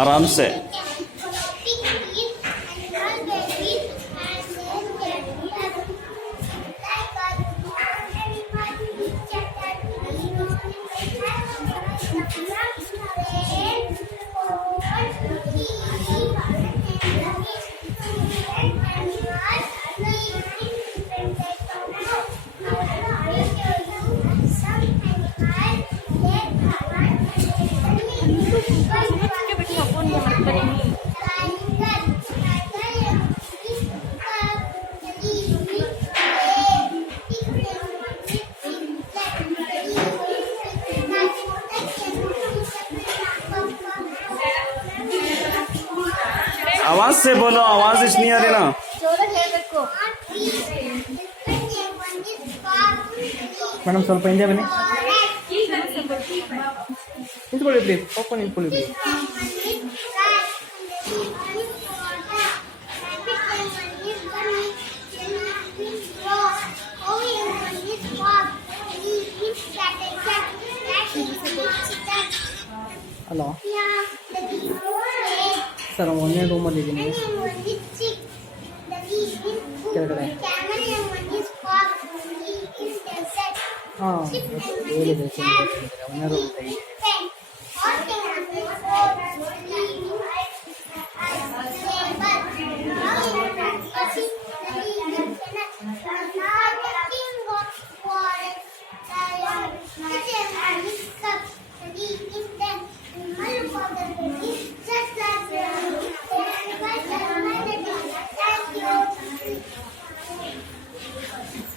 आराम से। आवाज से बोलो, आवाज इस नहीं आ रही ना। ಮೇಡಮ್ ಸ್ವಲ್ಪ ಹಿಂದೆ ಬನ್ನಿ. ನಿಂತ್ಕೊಳ್ಳಿ ಪ್ಲೀಸ್, ಪಾಪ ನಿಂತ್ಕೊಳ್ಳಿ ಪ್ಲೀಸ್. ಹಲೋ ಸರ್, ಒಂದೇ ರೂಮಲ್ಲಿ ಇದ್ದೀನಿ ಕೆಳಗಡೆ. ಹಾಂ ಹೇಳಿದೆ ಸರ್, ಒಂದೇ ರೂಮ್ ತೆಗಿದ್ದೀನಿ.